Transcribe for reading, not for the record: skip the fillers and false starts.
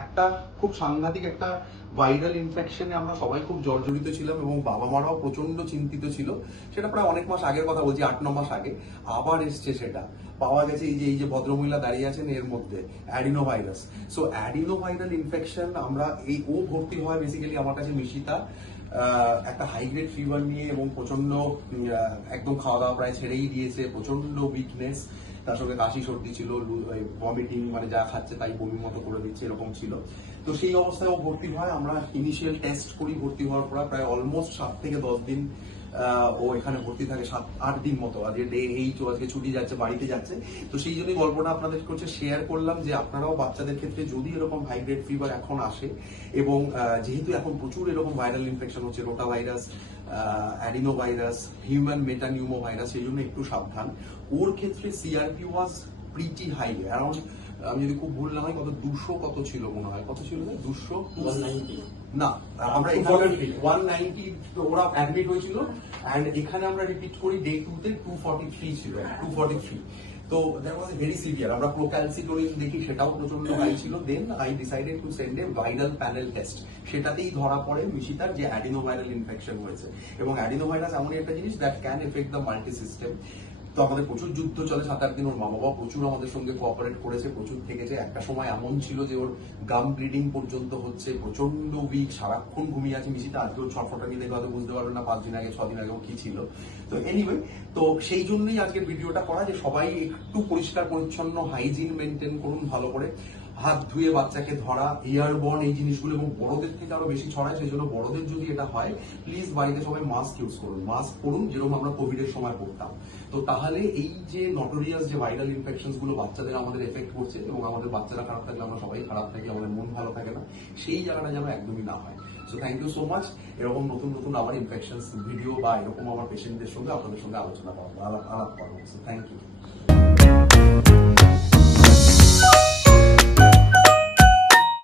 একটা খুব সাংঘাতিক একটা ভাইরাল ইনফেকশনে আমরা সবাই খুব জর্জরিত ছিলাম এবং বাবা মারাও প্রচন্ড চিন্তিত ছিল। সেটা প্রায় অনেক মাস আগের কথা বলছি, 8-9 মাস আগে আবার এসছে। সেটা পাওয়া গেছে এই যে ভদ্রমহিলা দাঁড়িয়ে আছেন এর মধ্যে adeno virus. So adeno viral infection আমরা ও ভর্তি হয় বেসিক্যালি আমার কাছে মিশিতা একটা হাইগ্রেড ফিভার নিয়ে এবং প্রচন্ড একদম খাওয়া দাওয়া প্রায় ছেড়েই দিয়েছে, প্রচন্ড উইকনেস, তার সঙ্গে কাশি সর্দি ছিল, ভমিটিং মানে যা খাচ্ছে তাই বমির মতো করে দিচ্ছে এরকম ছিল। তো সেই অবস্থায় ও ভর্তি হয়। আমরা ইনিশিয়াল টেস্ট করি, ভর্তি হওয়ার পর প্রায় অলমোস্ট 7 থেকে 10 দিন ও এখানে ভর্তি থাকে, 7-8 দিন মতো। আজকে ডে 8, ও আজকে ছুটি যাচ্ছে, বাড়িতে যাচ্ছে। তো সেই জন্যই গল্পটা আপনাদের কাছে শেয়ার করলাম যে আপনারাও বাচ্চাদের ক্ষেত্রে যদি এরকম হাইগ্রেড ফিভার এখন আসে এবং যেহেতু এখন প্রচুর এরকম ভাইরাল ইনফেকশন হচ্ছে, rotavirus, adenovirus, human metapneumovirus, সেই জন্য একটু সাবধান। ওর ক্ষেত্রে CRP was pretty high, around আমি যদি খুব ভুল না হয় কত 200 কত ছিল মনে হয়, কত ছিল 200 না, আমরা 190 ওরা অ্যাডমিট হয়েছিল। এন্ড এখানে আমরা রিপিট করি ডে 2 তে 243 ছিল, 243। তো দ্যাট ওয়াজ ভেরি সিভিয়ার। আমরা প্রোক্যালসিটোনিন দেখি, সেটাও প্রচন্ড হাই ছিল। Then I decided to send a viral panel test. সেটাতেই ধরা পড়ে মিশিতার যে অ্যাডিনো ভাইরাল ইনফেকশন হয়েছে। এবং অ্যাডিনো ভাইরাস এমনই একটা জিনিস that can effect the multi system. তো আমাদের প্রচুর যুদ্ধ চলে 7-8 দিন। ওর মা বাবা প্রচুর আমাদের সঙ্গে কোঅপারেট করেছে, প্রচুর থেকেছে। একটা সময় এমন ছিল যে ওর গাম ব্লিডিং পর্যন্ত হচ্ছে, প্রচন্ড উইক, সারাক্ষণ ঘুমিয়ে আছে মিশিতে। আজকে ওর ছটফটা নিয়ে দেখে হয়তো বুঝতে পারবেন না 5 দিন আগে 6 দিন আগে ও কি ছিল। তো এনিওয়ে, তো সেই জন্যই আজকের ভিডিওটা করা যে সবাই একটু পরিষ্কার পরিচ্ছন্ন হাইজিন মেনটেন করুন, ভালো করে হাত ধুয়ে বাচ্চাকে ধরা, এয়ারবর্ন এই জিনিসগুলো, এবং বড়দের থেকে আরো বেশি ছড়ায়। সেই জন্য বড়দের যদি এটা হয় প্লিজ বাড়িতে সবাই মাস্ক ইউজ করুন, মাস্ক পরুন যেরকম আমরা কোভিড এর সময় পড়তাম। তো তাহলে এই যে নটোরিয়াস যে ভাইরাল ইনফেকশন গুলো বাচ্চাদের আমাদের এফেক্ট করছে, এবং আমাদের বাচ্চারা খারাপ থাকলে আমরা সবাই খারাপ থাকি, আমাদের মন ভালো থাকে না, সেই জায়গাটা যেন একদমই না হয়। So thank you so much. এরকম নতুন নতুন আবার ইনফেকশন ভিডিও বা এরকম আমার পেশেন্টদের সঙ্গে আপনাদের সঙ্গে আলোচনা করবো, আলাপ করবো। So thank you.